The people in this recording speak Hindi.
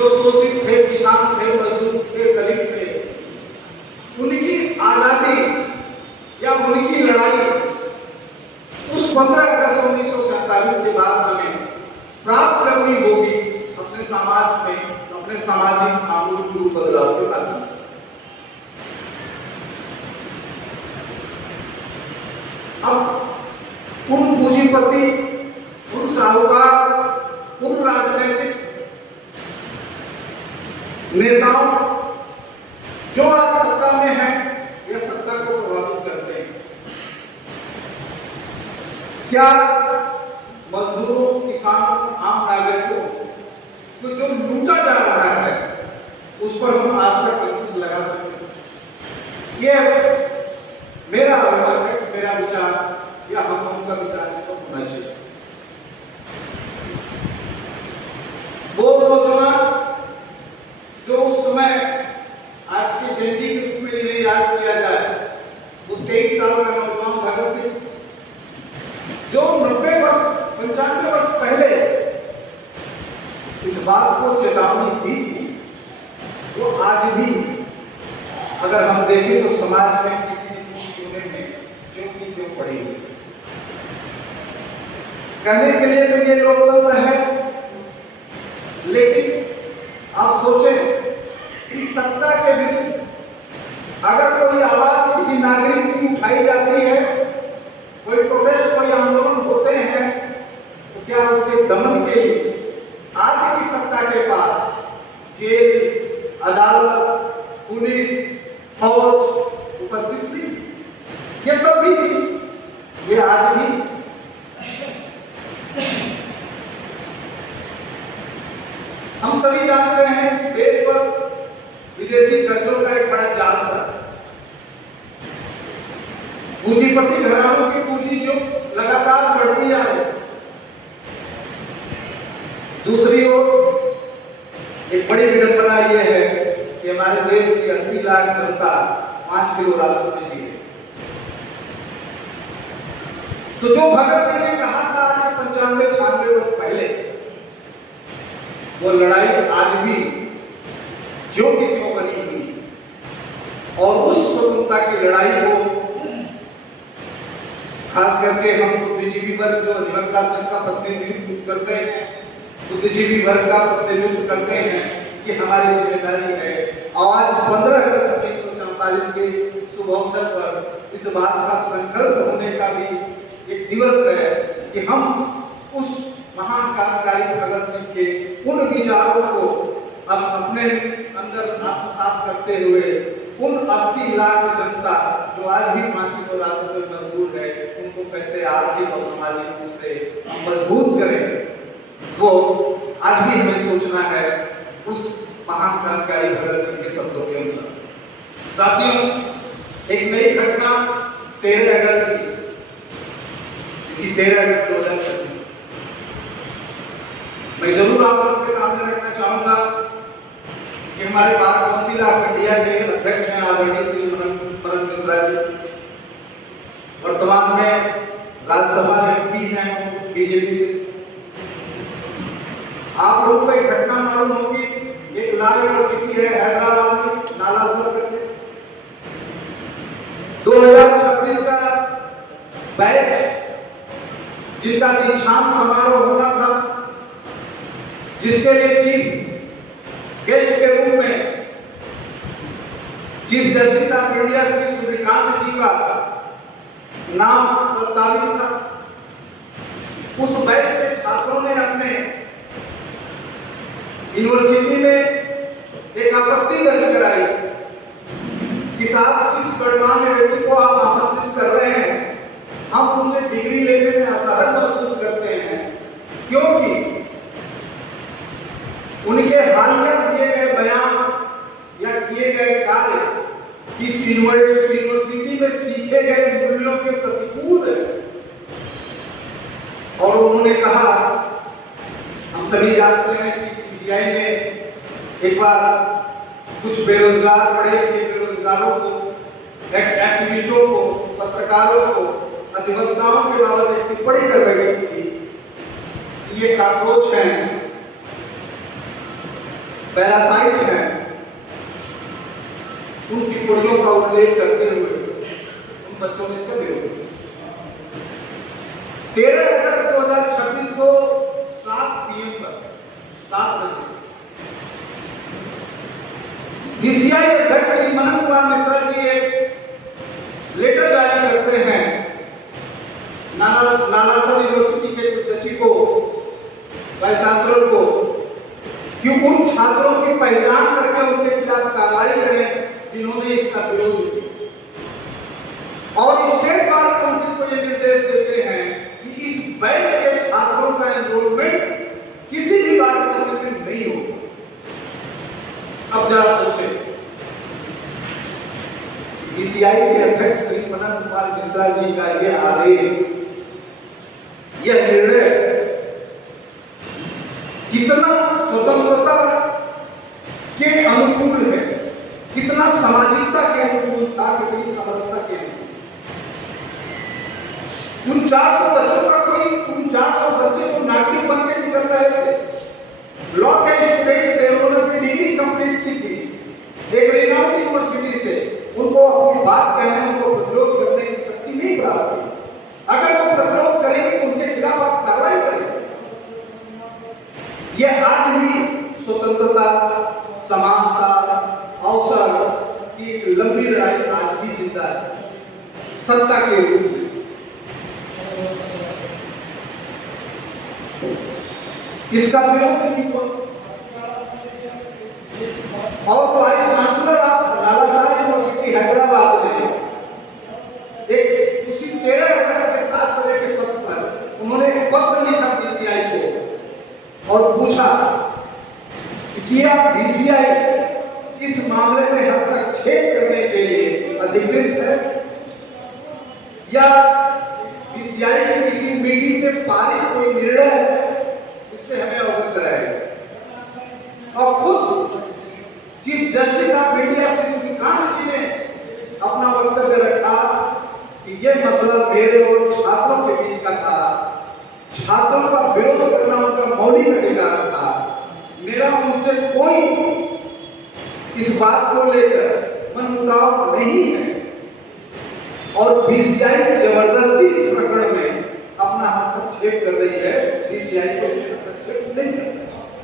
जो शोषित थे, किसान थे, मजदूर थे, दलित थे, उनकी आजादी या उनकी लड़ाई उस 15 अगस्त 1947 के बाद हमें प्राप्त करनी होगी अपने समाज में, अपने सामाजिक आमूल बदलाव के माध्यम से। अब उन पूंजीपति, उन साहूकार, उन राजनीतिक नेताओं जो आज सत्ता में हैं या सत्ता को प्रभावित करते हैं, क्या मजदूरों, किसानों, आम नागरिकों को जो लूटा जा रहा है उस पर हम आज तक अंकुश लगा सकते हैं? यह मेरा अभिमत है, मेरा विचार या हम लोगों का विचार इस पर होना चाहिए। वो नौजवान जो उस समय आज के जेनजी के रूप में जिन्हें याद किया जाए, वो 23 साल का नौजवान भगत सिंह, जो 90 वर्ष 95 वर्ष पहले इस बात को चेतावनी दी थी, वो आज भी अगर हम देखें तो समाज में किसी न किसी कोने में जो की क्यों पड़ी हुई। कहने के लिए तो ये लोकतंत्र है, लेकिन आप सोचें कि सत्ता के विरुद्ध अगर कोई आवाज किसी नागरिक की उठाई जाती है, कोई प्रोटेस्ट, कोई आंदोलन होते हैं, तो क्या उसके दमन के लिए आज की सत्ता के पास जेल, अदालत, पुलिस, फौज उपस्थित थी? ये तब भी थी, ये आज भी। हम सभी जानते हैं देश पर विदेशी कर्जों का एक बड़ा जाल सा, पूंजीपति घरानों की पूंजी जो लगातार बढ़ती जा रही है। दूसरी ओर एक बड़ी विडंबना यह है कि हमारे देश की 80 लाख जनता 5 किलो राशन में जी है। तो जो भगत सिंह ने कहा था आज 95-96 वर्ष पहले, वो लड़ाई आज भी ज्यों की त्यों बनी हुई। और उस स्वतंत्रता की लड़ाई को खास करके हम बुद्धिजीवी वर्ग जो अधिवक्ता संघ का प्रतिनिधित्व करते हैं, बुद्धिजीवी वर्ग का प्रतिनिधित्व करते हैं, कि हमारी जिम्मेदारी है। आज 15 अगस्त 1947 के शुभ अवसर पर इस बात का संकल्प होने का भी एक दिवस है कि हम उस महान क्रांतिकारी भगत सिंह के उन विचारों को अब अपने अंदर आत्मसात करते हुए उन 80 लाख जनता जो आज भी 5 किलो राशन में मजबूर है, उनको कैसे आर्थिक और सामाजिक रूप से हम मजबूत करें, वो आज भी हमें सोचना है उस महान क्रांतिकारी भगत सिंह के शब्दों के अनुसार। साथियों, एक नई घटना 13 अगस्त की, इसी 13 अगस्त 2026 मैं जरूर आप लोगों के सामने रखना चाहूंगा कि हमारे बार काउंसिल ऑफ इंडिया के अध्यक्ष हैं आदरणीय श्री मनन मिश्रा जी, वर्तमान में राज्यसभा एमपी हैं बीजेपी से। आप लोगों को एक घटना मालूम होगी, एक लॉ यूनिवर्सिटी है हैदराबाद में, नाला सर करके 2026 का बैच जिनका दीक्षांत समारोह होना था, जिसके लिए चीफ गेस्ट के रूप में chief justice of India Shri Suryakant ji का नाम प्रस्तावित था। उस बैच के छात्रों ने अपने यूनिवर्सिटी में एक आपत्ति दर्ज कराई कि साहब, जिस गणमान्य व्यक्ति को आप आमंत्रित कर रहे हैं, हम उनसे डिग्री लेने में असहज महसूस करते हैं, क्योंकि उनके हालिया दिए गए बयान या किए गए कार्य इस यूनिवर्सिटी में सीखे गए मूल्यों के प्रतिकूल है। और उन्होंने कहा, हम सभी जानते हैं कि सीबीआई ने एक बार कुछ बेरोजगार पढ़े लिखे बेरोजगारों को, एक्टिविस्टों को, पत्रकारों को, अधिवक्ताओं के बाबत एक टिप्पणी कर बैठी थी, ये काकरोच हैं, पैरासाइट हैं, उन टिप्पणियों का उल्लेख करते हुए उन बच्चों ने इसका विरोध किया। 13 अगस्त 2026 को 7 PM पर 7 बजे बीसीआई अध्यक्ष श्री मनन कुमार मिश्रा जी एक लेटर जारी करते हैं नालंदा यूनिवर्सिटी के कुछ सचिव को, वाइस चांसलर को, कि उन छात्रों की पहचान करके उनके खिलाफ कार्रवाई करें जिन्होंने इसका विरोध किया, और स्टेट बार काउंसिल को यह निर्देश देते हैं कि इस बैच के छात्रों का एनरोलमेंट किसी भी बार काउंसिल में नहीं होगा। अब जरा सोचे, बीसीआई के अध्यक्ष श्री मनन कुमार मिश्रा जी का यह आदेश, यह निर्णय कितना स्वतंत्रता के अनुकूल है, कितना सामाजिकता के अनुकूल था, कितनी समरसता के अनुकूल। उन 400 बच्चों का कोई, उन 400 बच्चे को नागरिक बन के निकल रहे थे, लॉ के स्टूडेंट से उन्होंने अपनी डिग्री कंप्लीट की थी एक रेनाउंड यूनिवर्सिटी से, उनको अपनी बात कहने, उनको प्रतिरोध करने की शक्ति नहीं प्राप्त थी। अगर वो प्रतिरोध करेंगे तो उनके खिलाफ आप कार्रवाई करेंगे। यह आज भी स्वतंत्रता, समानता, अवसर की एक लंबी लड़ाई आज भी जिंदा है, सत्ता के रूप में। इसका विरोध नहीं हुआ, और vice chancellor of Nalanda university Hyderabad में एक उसी 13 अगस्त के 7 बजे के पत्र पर उन्होंने एक पत्र लिखा बीसीआई को और पूछा कि क्या बीसीआई इस मामले में हस्तक्षेप करने के लिए अधिकृत है, या बीसीआई की किसी मीटिंग में पारित कोई निर्णय है, इससे हमें अवगत कराएगा। और खुद chief justice of India Shri Kant ji ने अपना वक्तव्य रखा कि यह मसला मेरे और छात्रों के बीच का था, छात्रों का विरोध करना उनका मौलिक अधिकार था, मेरा उनसे कोई इस बात को लेकर मनमुटाव नहीं है, और बीसीआई जबरदस्ती इस प्रकरण में अपना हस्तक्षेप कर रही है, बीसीआई को इसमें हस्तक्षेप नहीं करना चाहिए।